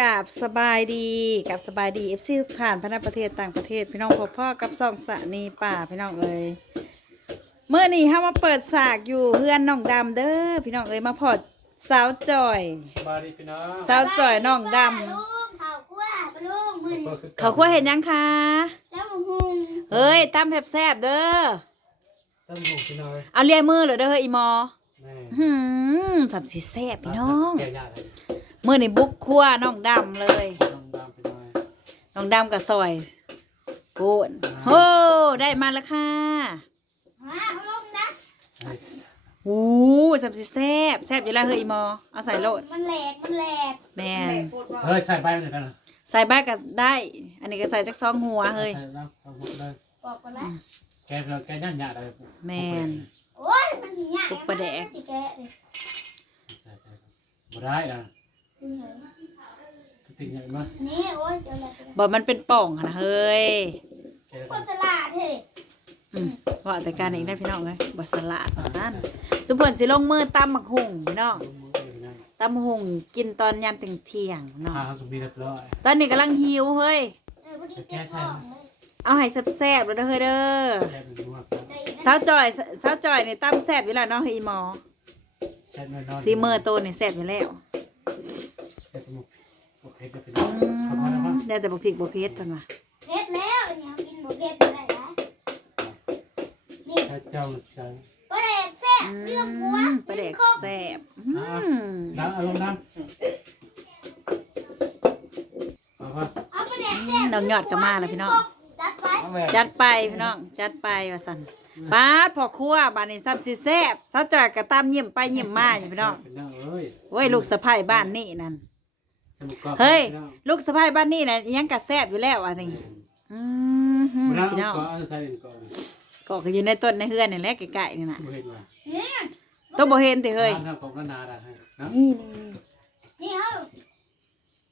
กับสบายดีกับสบายดีเอฟซีทุกท่านพนักประเทศต่างประเทศ พี่น้องพ่อพ่อกับซองสะนีป่าพี่น้องเอ้ยเมื่อนี้ห้ามาเปิดฉากอยู่เพื่อนน้องดำเด้อพี่น้องเอ้ยมาพอดสาวจอยบาดีพี่น้องสาวจอยน้องดลุงข่าวคั่วปะลุงมือนี้ำเขาคั่วเห็นยังคะแล้วมึงหุงเฮ้ยตำแซ่บๆเด้อตั้งหูพี่น้อยเอาเลียมือเลยเด้อเฮ้ยอีหมอแม่หืมสับสีแซ่บพี่น้องแก่ยากเลย เมื่อนี้บุกคั่วน้องดำเลยน้องดำพี่น้อยน้องดำกับซอยปูนโอ้ได้มาแล้วค่ะมาปะลุงนะเฮ้ยหูสับสิแซบแซบอยู่แล้วเฮ้ยอีหมอเอาใส่โลดมันแหลกมันแหลกแม่นเฮ้ยใส่ใบมันหน่อยกันนะใส่บ้าก็ได้ อันนี้ก็ใส่จักซองหัวเฮ้ยใส่แล้วเอาหมดเลยบอกก่อนนะแกพี่น้องแกย่านยากเลยแม่น โอ้ยมันสิยากปุ๊บปะแดกสิแกะเลย ใส่ใส่บ่ได้นะ ติดใหญ่มากนี่โอ้ยเดี๋ยวแหลกบอกมันเป็นป่องอะนะเฮ้ยแกโคตรสลาดเฮ้ยอืมว่าแต่การเองได้พี่น้องเลยบสละบสั้นสุพรสิลงมือตำมักหุ่งพี่น้องลงมือเลยนะตำมักหุ่งกินตอนยามถึงเที่ยงเนาะข้าวก็มีเรียบร้อยตอนนี้กำลังหิวเฮ้ย เออพอดีเจ็บท้องเลยเอาให้แซ่บๆแล้วเด้อเฮ้ยเด้อแกเป็นนวดใจอีกนะสาวจอยสาวจอยนี่ตำแซ่บอยู่แล้วเนาะเฮ้ยอีหมอแซ่บแน่นอนซีเมอร์โตนี่แซ่บอยู่แล้ว แซ่บหมดโอเคเดี๋ยวพี่น้องขอบคุณนะครับได้แต่บกพริกบกเพชรกันมาเผ็ดแล้วอันนี้กินหมดเผ็ดไม่ได้นะนี่ถ้าเจ้าใส่ปลาแดกแซ่บเรื่องหัวประเด็กครบแซ่บอะอืมน้ำอารมณ์น้ำเอาป่ะเอาปลาแดกแซ่บน้องยอดก็มาแล้วพี่น้องจัดไปจัดไปพี่น้องจัดไปว่าสัน ป้าดพอครัวบ้านนี้ซ้ำสิแซ่บซาจอยกระตามเยี่ยมไปเยี่ยมมาอยู่พี่น้องพี่น้องเอ้ยโอ้ยลูกสะใภ้บ้านนี่นั่นสมุกกรอบเฮ้ยพี่น้องลูกสะใภ้บ้านนี่น่ะยังกระแซ่บอยู่แล้วอันนี้อืมหืมพี่พี่น้น้อองงก็เอาใส่เองก่อนก็ก็อยู่ในต้นในเฮือนนี่แหละไก่ๆนี่น่ะบ่เห็นว่านี่ต้องบ่เห็นติเฮ้ยน้ำของนานาได้ให้นะนี่นี่เฮา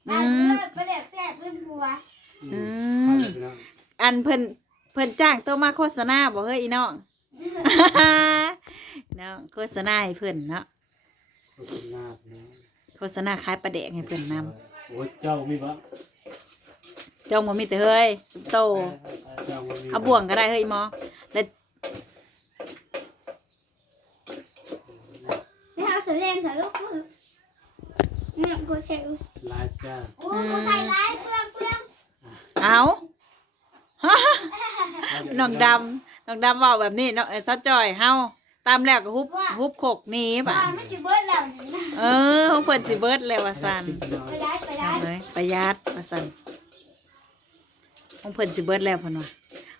อือันมเลิศปลาแดกแซ่บเรื่องหัวอืมเอาเลยพี่น้องอันเพิ่น เพิ่นจ้างตัวมาโฆษณาบ่เฮ้ยอีน้อง น้องโฆษณาให้เพิ่นเนาะขอบคุณมากนะโฆษณาขายปลาแดกให้เพิ่นนำโอ้ยเจ้ามีบ่จองบ่มีแต่เฮ้ยโต เจ้ามีเอาบ่วงก็ได้เฮ้ยหมอแล้วไม่เอาเสียงใส่ลูกเนี่ยกูเสียงลายจ้าโอ้กูไทยร้ายเปลืองเปลืองเอา น้องดำน้องดำเว้าแบบนี้เนาะเอ้ยซะจ่อยเฮาตามแล้วก็ฮุบฮุบโขกหนี้บ่ะบ้านไม่จะเบิดแล้วนี่นะเออของเพิ่นสิเบิดแล้วว่าซั่นพี่น้องไปได้ไปได้เอาเลยประหยัดว่าซั่นของเพิ่นสิเบิดแล้วเพิ่นว่า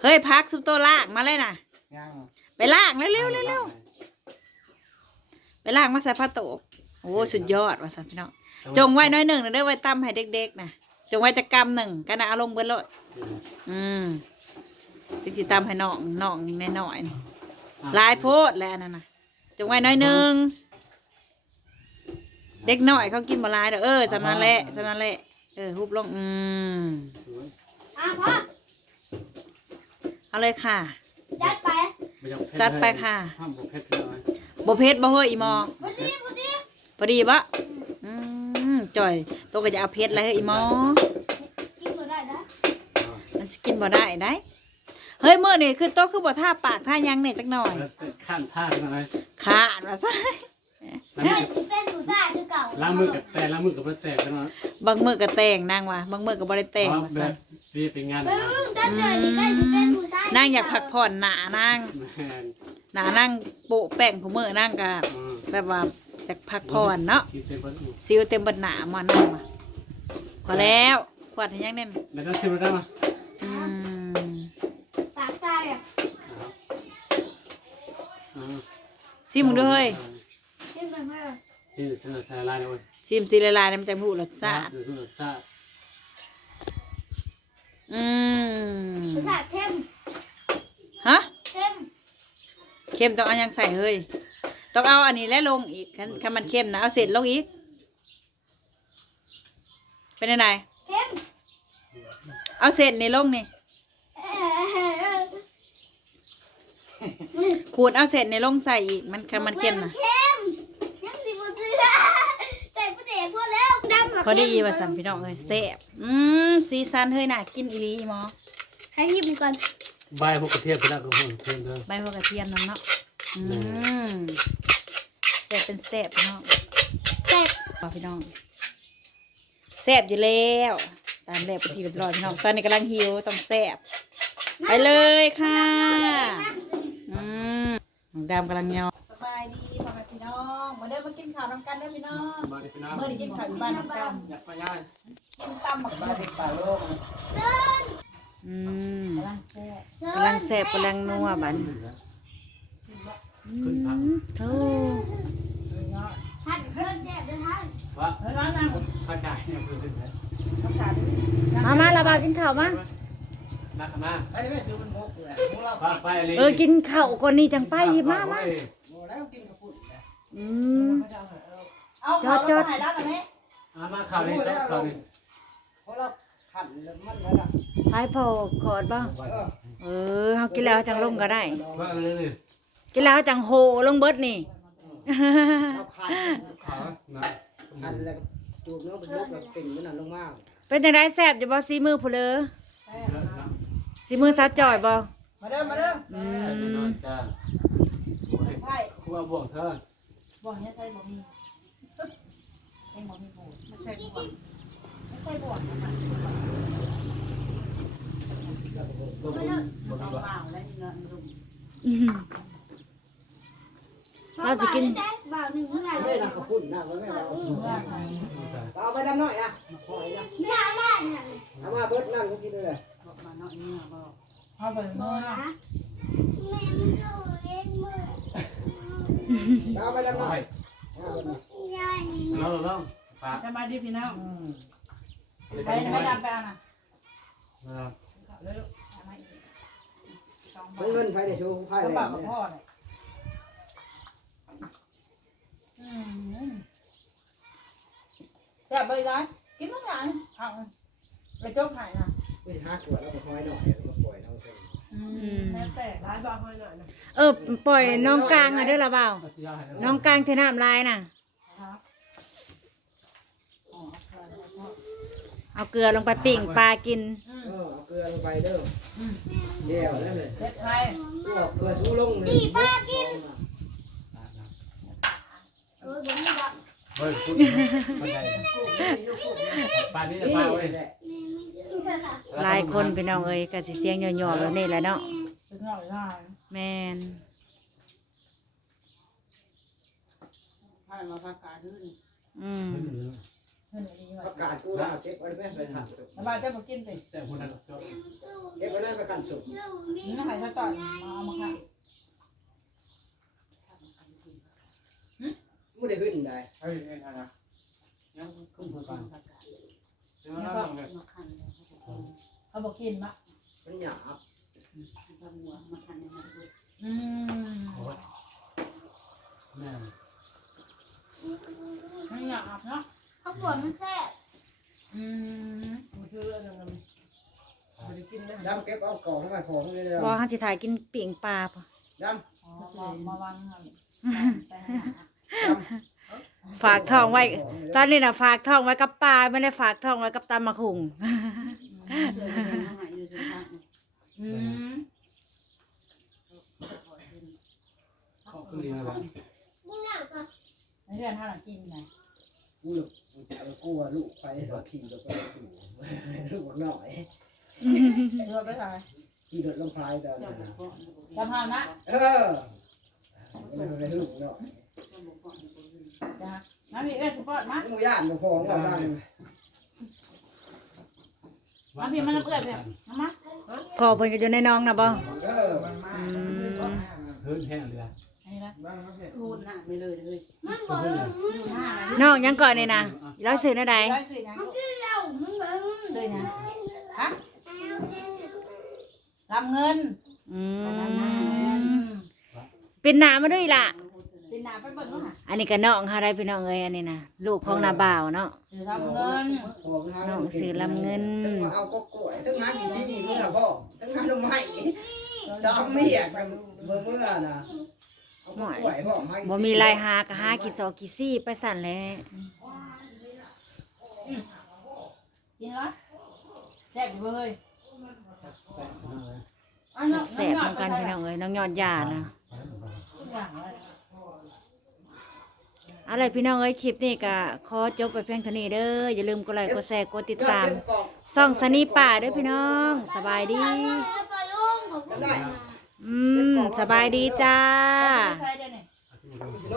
เฮ้ยพักซุปโตล่างมาเลยน่ะ ย่างไปล่างเร็วๆเร็วๆไปล่างมาใส่ผ้าโตกโอ้สุดยอดว่าซั่นพี่น้องจงไว้น้อยหนึ่งนะเด้อไว้ตำให้เด็กๆนะ จงไว้จะกำหนึ่งกันนะเอารมณ์เบิ้ลโลดอืมจะสิตำให้น้องน้องน้อยๆนี่หลายโพดแล้วอันนั่นนะจงไว้น้อยหนึ่งเด็กน้อยเขากินบ่หลายเด้อเออสำนันแหละสำนันแหละเออฮุบลงอืมอะพ่อเอาเลยค่ะ จัดไปจัดไปค่ะห้ามบอกเพชรพี่น้อยบ่เพชรบ่เฮ้ยอีหมอพอดีพอดีพอดีปะอืม จ่อยตัวก็จะเอาเพชรอะไรเฮ้ยอีหมอกินหมดได้นะมันสกินบ่ได้ได้เฮ้ยเมื่อนี่คือโต๊ะคือบ่ท่าปากท่ายังเนี่ยจักหน่อยแล้วข้างท่าหน่อยขาดว่าซะล้างเฮ้มืยอเป็นผู้ชายคือเก่าล้างมือกับแต่ล้างมือกับแตกกันเนาะบางมือก็แต่งนางว่ะบางมือก็บ่ได้แต่งเพราะว่าแบซะบนี่เป็นงานปึ้งจัดเจอนี่ก็จะเป็นผู้ชายนางอยากพักผ่อนหนานางแม่นหนานางโปะแป้งผู้มือนางก็ อืมแบบว่า อยากพักผ่อนเนาะสีเต็มเบิดอืมซิวเต็มเบัดหนามานั่งว่ะพอแล้วขวดให้ยังเน่นแล้วก็ชิมได้ไหมอืมปากตายอะอ่าซิมึงด้วยขึ้นไปเมื่อชิมใส่ใส่ลายเลยซิมซีละลายๆเนี่ยมันจะพูดรสชาติดูรสชาติอืมผู้ชายเข้มฮะเข้มเค็มต้องเอายังใส่เฮ้ย ต้องเอาอันนี้และลงอีกคันคันมันเค็มนะเอาเศษลงอีก เป็นยังไงเข้มเอาเศษนี่ลงนี่ขูดเอาเศษนี่ลงใส่อีกมันคันมันเค็มนะเข้มยังสิบ่ซื้อใส่ประเดี๋ยวพอแล้วดำเหรอพอดีว่าสันพี่น้องเอ้ยแซ่บอืมสีสันเฮ้ยน่ากินอีหลีอีหมอให้หยิบมันก่อนใบพวกกระเทียมไปแล้วก็หุ่นเทียมเด้อใบหัวกระเทียมนั่นเนาะ อืมแซ่บเป็นแซ่บพี่น้องแซ่บว่าพี่น้องแซ่บอยู่แล้ว ตามแบบไปนทีเรียบร้อยพี่น้องตอนนี้กำลังหิวต้องแซ่บไปเลยค่ะอืมน้องดำกำลังเงาสบายดีพ่อแม่พี่น้องมาเด้อมากินข้าวน้ำกันเด้อพี่น้องมาดิพี่น้องเมื่อได้กินข้าวอยู่บ้านน้ำกันอยากมาย่างกินตำหมักบ้านเด็กป่าโลกอืมเซิร์กำลังแซ่บกำลังนัวบัดน ขึ้นพังโธ่ท่านเพิ่มแซ่บด้วยท่านว่าพระจ่ายเนี่ยคือขึ้นไหนมามาละบากินข้าวมานักมาไอ้ไม่ซื้อมันมกเลยพาไปเลยเออกินข้าวก่อนนี่จังไปมามาอืมเอาจอเขาดจอดถ่ายด้านหน่อยไหมเอามาข่าวนี้ข่าวนี้เพราะเราขันแล้วมันแล้วล่ะไปพอขอดบ่เออเฮากินแล้วจังลงก็ได้ว่าเออเลย กินแล้วจังโหลงเบิดนี่เราขันขาวนะขันแล้วจูบเนื้อเป็นยกแบบติ่งมันนั่นลงมาเป็นจังไดแซ่บอยู่บ่ซีมือผู้เลอซีมือสาวจ่อยบ่มาเด้อมาเด้ออืจะนอมนจ้าใช่ครัวบ่วงเธอบอกเนี้ยใส่บ่มีเองบ่มีบูไม่ใช่บ่ไม่ใช่บ่นะคะบ่มีบ่มีเอาบ่เปล่าแล้วเงินลุงอื้อหือ เราสิกินบ่าวหนึ่งเมื่อไม่นะเขาพูดนะเขาไม่เอาเอาไปดำหน่อยนะหอยนะหน้าบ้านน่ะเอามาเบิดนั่งกินเลยบอกมาเนาะนี่บอกเอาไปเมื่อนะแม่มันก็เล่นมือเอาไปดำหน่อยยายน้องน้องปากสบายดีพี่น้องไปไม่ดำไปเอานะนะครับเงินไฟในชูไฟกระเลยเป๋ากับพ่อเลยอืมแซ่ บเลยร้านกินทุกอย่างเอาไปจบหายนะไม่ห้าขวดแล้วก็หอยหน่อยมาปล่อยเราเถอะอืมแม่แต่ร้านบอกให้หน่อยนะเออปล่อยน้องกลางอะเด้อละเบาเอาสิยาให้น้องกลางเทน้ำลายน่ะ ครับอ๋อเอาเกลือแล้วก็เอาเกลือลงไปปิ่งปลากินเออเอาเกลือลงไปเด้อเดี๋ยวนั่นเลยเผ็ดไทยพวกเกลือสู้ลงเลยเออผมไม่บอก เฮ้ยพูดเข้าใจปานนี้จะนี่พาไว้แหลายคนพี่น้องเอ้ยก็สิเสียงหย่อๆแบบนี้แหละเนาะถึงหน่อยได้แม่นถ้าเราพักการดื้ออืมเพื่อนดีมาประกาศกูแล้วเก็บไว้ไปไปขันสุกแล้วบ้านจะมากินไปแต่คนนั้นก็เก็บไว้เลยไปขันสุกนี่นะหายซะก่อนมาเอามาค่ะ ไม่ได้ขึ้นได้เฮ้ยไม่ทันนะยังขึ้มาก่อนเดี๋ยวเราก็ลองเลยมาคันเลยเขาบอกกินมะมันหยาบอืมโอ้ยแม่ไม่อยาบเนาะเขาปวดมันแซ่บอืมมันคือเรื่องนึงไม่ได้กินได้ดำเก็บเอากล่องมาของเลยบ่เฮาสิถ่ายกินปิ่งปลาพอดอ๋อมามาวันค่ะไปหา ฝากท้องไว้ ตอนนี้น่ะฝากท้องไว้กับปลาไม่ได้ฝากท้องไว้กับตำมะคุงอืมเขาคือดีนะบ้างนี่น่ะค่ะเรื่องท่านกินไงกูลูกกูว่าลูกไปรถขี่รถไปอยู่ลูกหน่อยเชื่อไปไหนขี่รถลงพายตอนนั้นจำพานะเออมันเป็นลูกหน่อย จ้ะน้ำมีเอ้สปอร์ตมามูย่านมาพองเราดังน้ำพี่มันเปื่อยแบบน้ำมาพอเพิ่นก็อยู่ในน้องน่ะบ่เอออืมเฮ้ยแห้งเลยนี่นะรูดหน้าไม่เลยเลยมันบอกว่ามันอยู่หน้านะน้องยังก่อนนี่นะแล้วซื้อแนวใดได้สินะมันกินเหล้ามันแบบสินะฮะลำเงินอืลำเงิมนเป็นหน้ามาด้วยล่ะเป็นหน้าไปเบิ่งเนาะ อันนี้ก็น้องเฮาได้พี่น้องเอ้ยอันนี้นะลูกของนาบ่าวเนาะคือลำเงิน ทั้งมาเอาก็กล้วยทั้งนั้นอีซี่เมื่อพ่อทั้งนั้นทำไมสามเมียกันเมื่อเมื่อน่ะเอาก็กล้วยพ่อมาบ่มีลายหาก็หากี่ซอกกี่ซี่ไปสั่นแหล้กินละแซ่บอยู่เว้ยแซ่บมากเลยอันนั้นแสบๆเหมือนกันพี่น้องเอ้ยน้องยอดยานะ ทุกอย่างเลย อะไรพี่น้องเอ้ยคลิปนี้ก็ขอจบไปเพียงเท่านี้เด้ออย่าลืมกดไลค์กดแชร์กดติดตามส่องสนีป่าเด้อพี่น้องสบายดีแล้วปลาลุงขอบคุณมากอืมสบายดีจ้าใส่ได้เนี่ย